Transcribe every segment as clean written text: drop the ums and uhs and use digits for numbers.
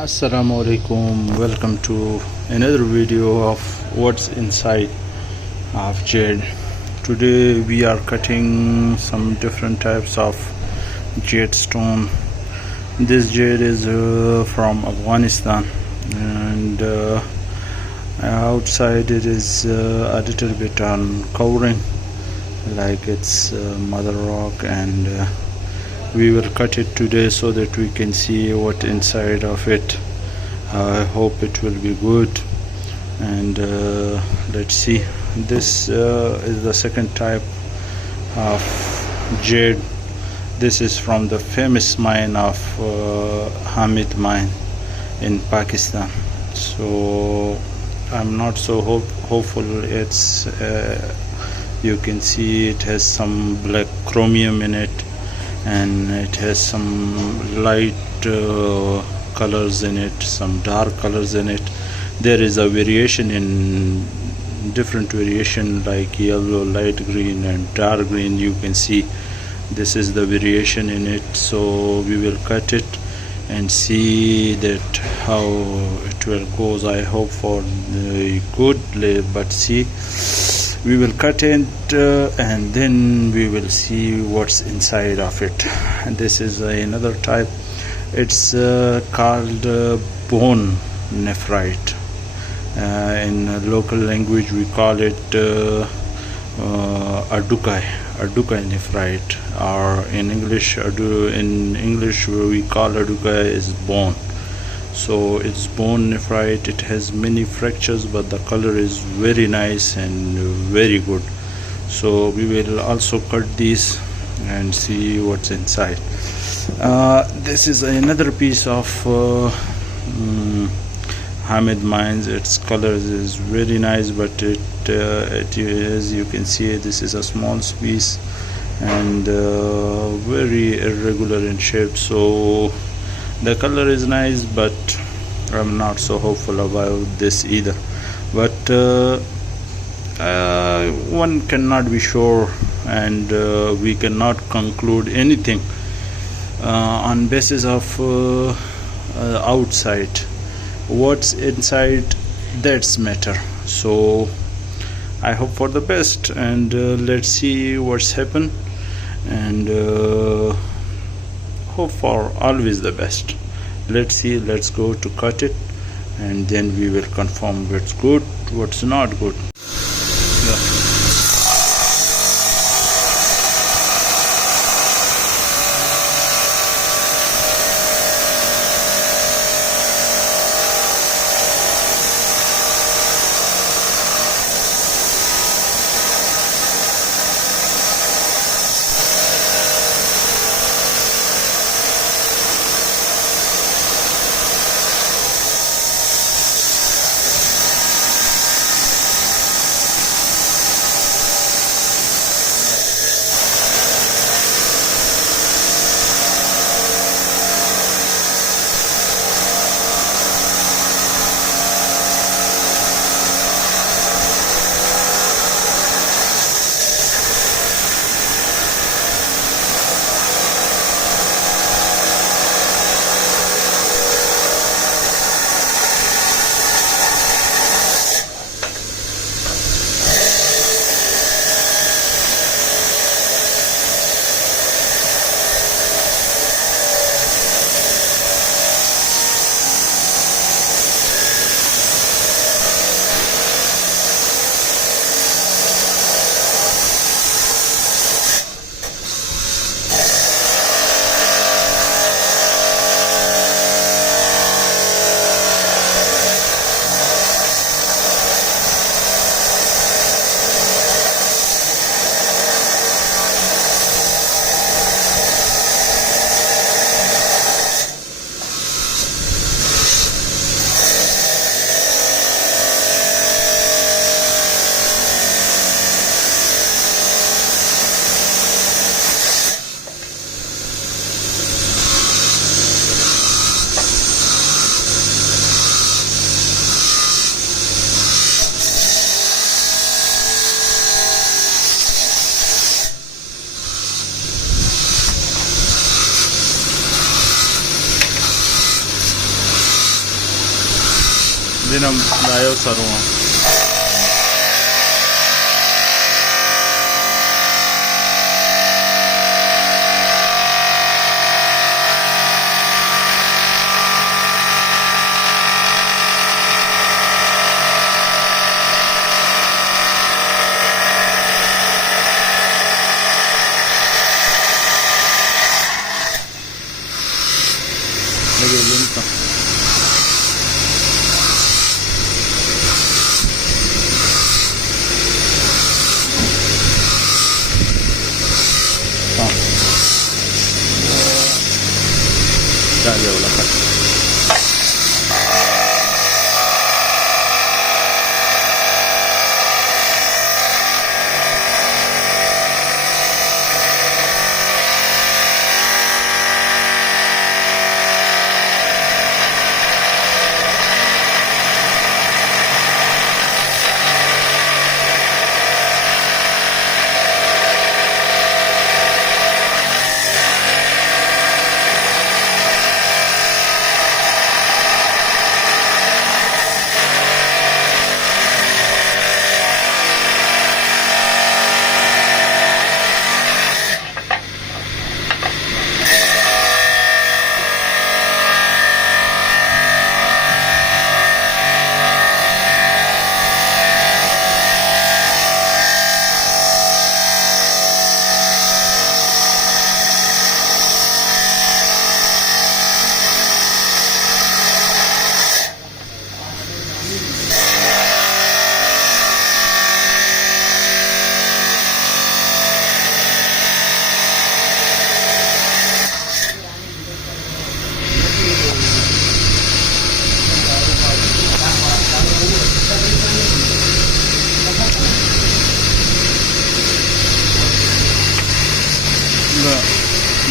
Assalamu alaikum, welcome to another video of what's inside of jade. Today we are cutting some different types of jade stone. This jade is from Afghanistan, and outside it is a little bit on covering, like it's mother rock, and we will cut it today so that we can see what inside of it. I hope it will be good, and let's see. This is the second type of jade. This is from the famous mine of Hamid mine in Pakistan. So I'm not so hopeful. It's you can see it has some black chromium in it, and it has some light colors in it, some dark colors in it. There is a variation in different variation, like yellow, light green and dark green. You can see this is the variation in it. So we will cut it and see that how it will goes. I hope for the good, but see, we will cut it and then we will see what's inside of it. And this is another type. It's called bone nephrite. In local language we call it jadenephrite, or in English we call adukai is bone. So it's bone nephrite. It has many fractures, but the color is very nice and very good. So we will also cut these and see what's inside. This is another piece of Hamid mines. Its colors is very nice, but it is, you can see, this is a small piece and very irregular in shape. So the color is nice, but I'm not so hopeful about this either. But one cannot be sure, and we cannot conclude anything on basis of outside. What's inside, that's matter. So I hope for the best, and let's see what's happened, and hope for always the best. Let's see, let's go to cut it, and then we will confirm what's good, what's not good. dinam dayo saruma. Dale, hola,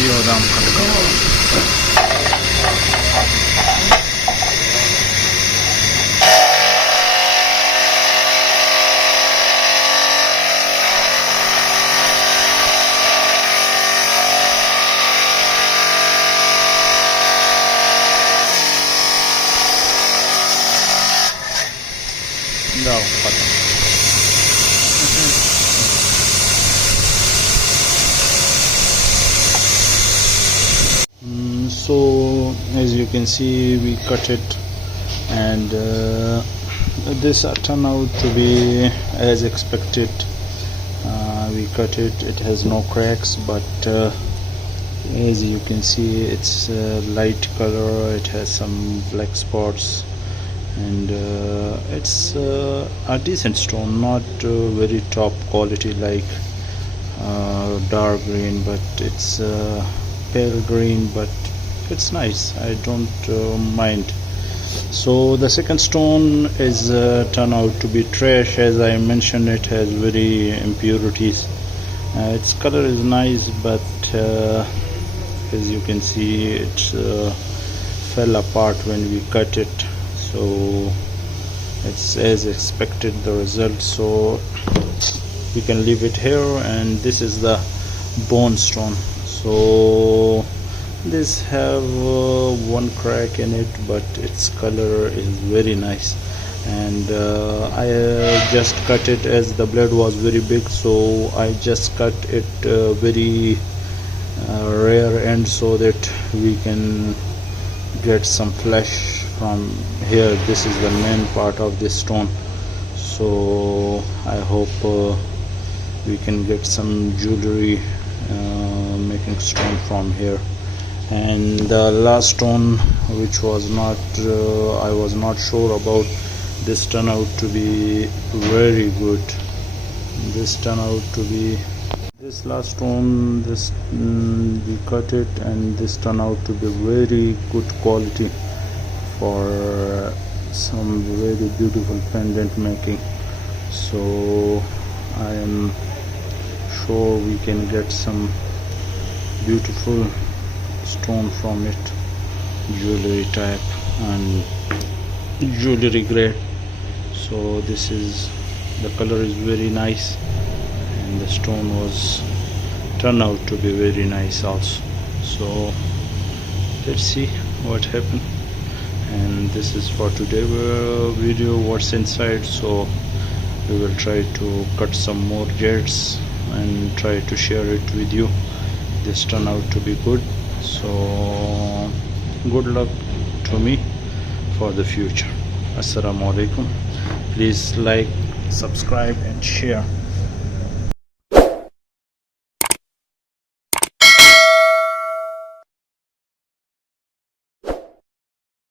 Yodam katka. Dao katka. So as you can see, we cut it, and this turned out to be as expected. We cut it, it has no cracks, but as you can see, it's light color, it has some black spots, and it's a decent stone, not very top quality like dark green, but it's pale green, but it's nice. I don't mind. So the second stone is turned out to be trash. As I mentioned, it has very impurities. Its color is nice, but as you can see, it fell apart when we cut it. So it's as expected, the result. So we can leave it here, and this is the bone stone. So this have one crack in it, but its color is very nice, and I just cut it as the blade was very big, so I just cut it very rare end so that we can get some flesh from here. This is the main part of this stone, so I hope we can get some jewelry making stone from here. And the last stone, which was not I was not sure about, this turned out to be very good. This turned out to be this last stone, this we cut it, and this turned out to be very good quality for some very beautiful pendant making. So I am sure we can get some beautiful stone from it, jewelry type and jewelry grade. So this is, the color is very nice, and the stone was turned out to be very nice also. So let's see what happened. And and this is for today video what's inside. So we will try to cut some more jades and try to share it with you. This turned out to be good, so good luck to me for the future. Assalamu alaikum. Please like, subscribe and share.